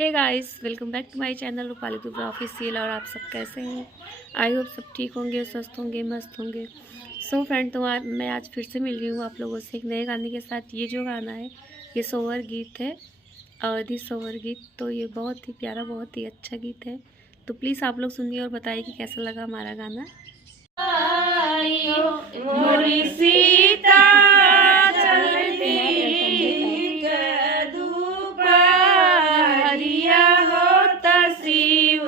हे guys, welcome back to my channel Rupali Dubey official. और आप सब कैसे हैं? आई होप सब ठीक होंगे, स्वस्थ होंगे, मस्त होंगे। सो फ्रेंड, तो मैं आज फिर से मिल रही हूँ आप लोगों से एक नए गाने के साथ। ये जो गाना है ये सोवर गीत है, अवधि सोवर गीत। तो ये बहुत ही प्यारा, बहुत ही अच्छा गीत है। तो प्लीज़ आप लोग सुनिए और बताइए कि कैसा लगा हमारा गाना। मोरी सीता चलती दुपहरिया होत शिव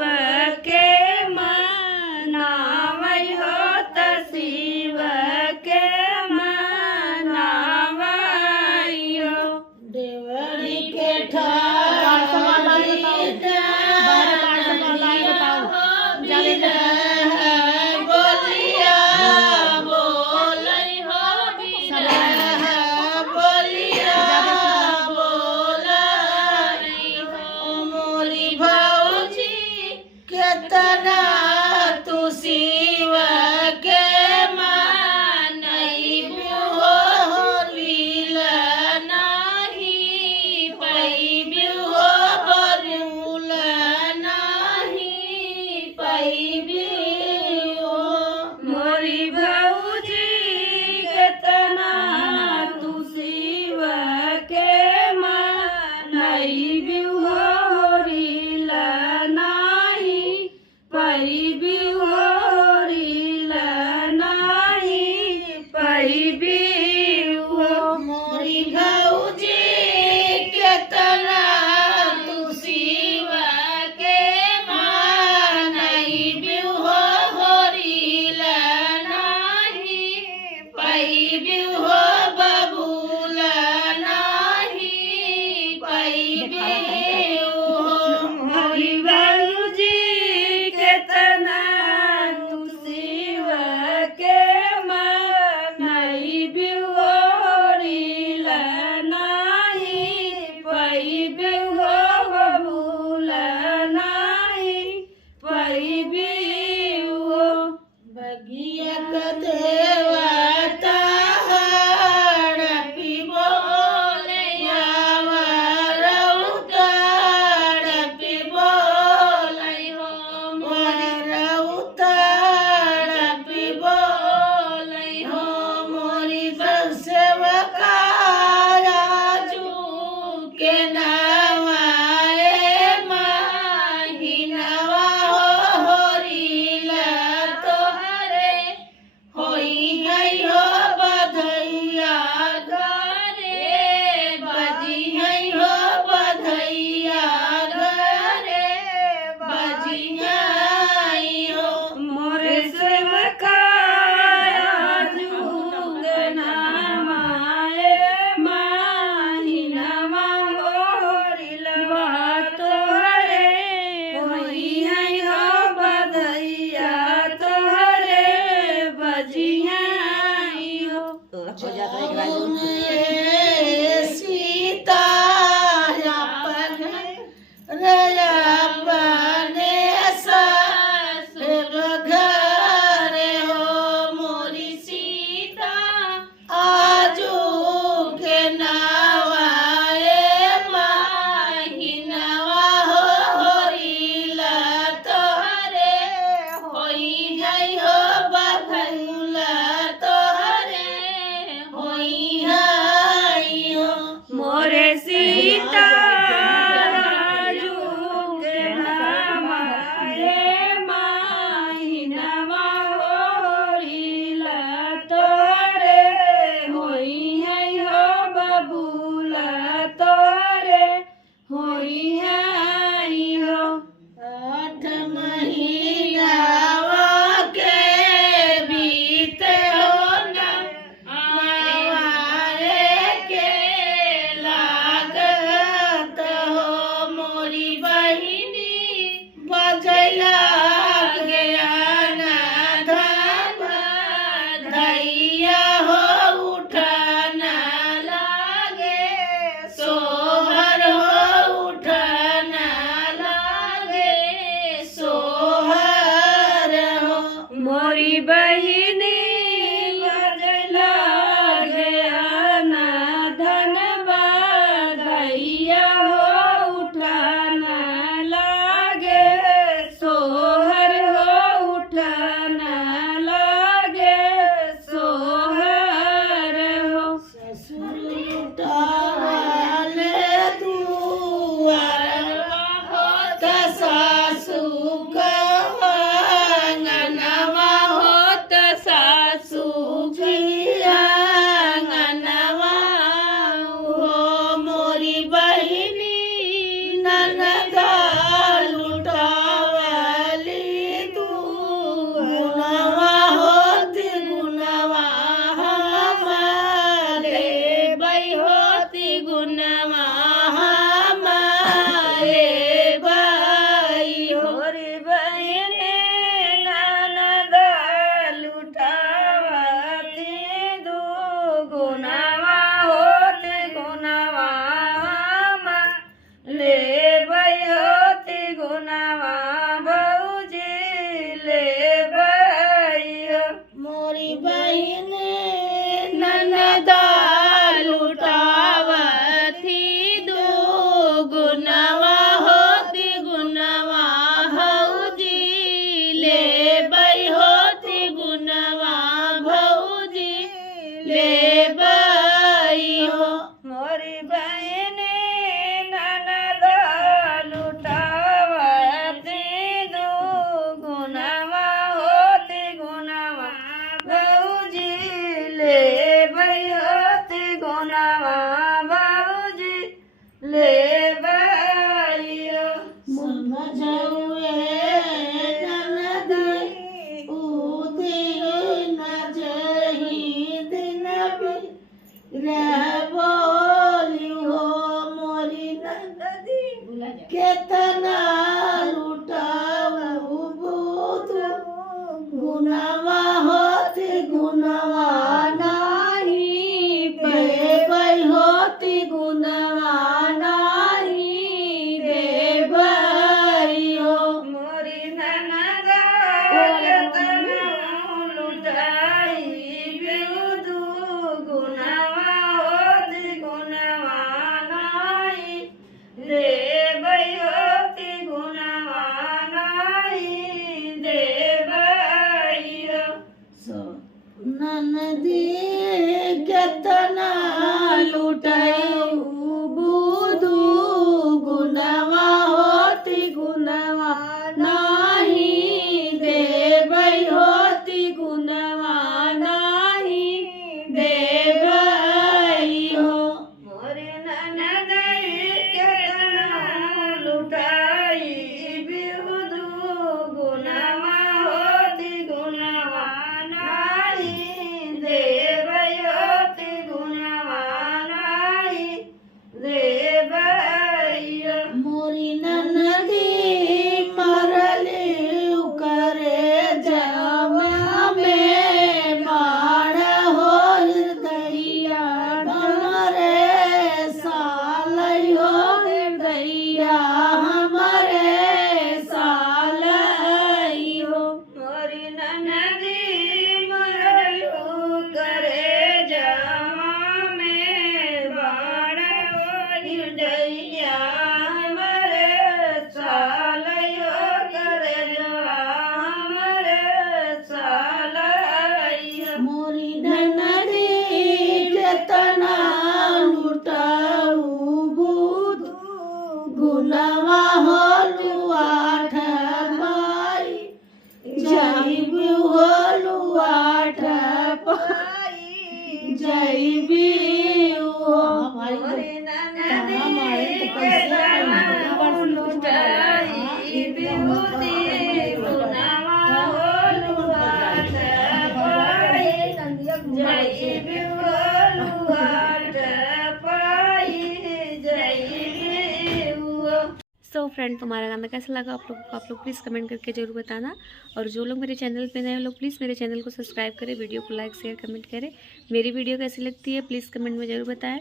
के मनावै होत शिव के मनावैयो देवरी के मोरे सीता राजू के केतना लुटाऊ बुधु गुनवा होती गुनवा नाही देवै होती गुनवा नाही देवै हो मोरी ननद केतना लुटाई बुधु गुनवा होती गुनवा नाही देवै होती गुनवा नाही देवै हो ननदी केतना लुटाऊ बुधु गुनवा होती गुनवा नाही देवै होती गुनवा नाही देवै हो मोरे ननद केतना लुटाई बुधु गुनवा होती गुनवा नाही देवै होती गुनवा नाही देवै मोरी ननदी मरली करे जमा में बाढ़ हो दैया हमारे साल हो दैया हमारे साल हो मोरी ननदी मरलू करे जमा में बाढ़ हो दैया हमारे साल हो करे हमारे साल मोरी ननदी केतना लुटाऊ बुधु गुनवा होलू आठ पाई जैबी होलू आठ पाई जैबी हो मोरी ननदी केतना लुटाई बुधु गुनवा होलू आठ पाई जैबी होलू आठ पाई जैबी हो सो फ्रेंड, तुम्हारा गाना कैसा लगा आप लोग प्लीज़ कमेंट करके ज़रूर बताना। और जो लोग मेरे चैनल पे नए लोग प्लीज़ मेरे चैनल को सब्सक्राइब करें, वीडियो को लाइक शेयर कमेंट करें। मेरी वीडियो कैसी लगती है प्लीज़ कमेंट में ज़रूर बताएं।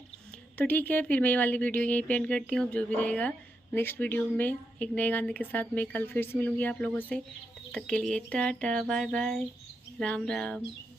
तो ठीक है, फिर मैं ये वाली वीडियो यहीं पे एंड करती हूँ। जो भी रहेगा नेक्स्ट वीडियो में एक नए गाने के साथ मैं कल फिर से मिलूँगी आप लोगों से। तब तक के लिए tata bye bye, Ram Ram.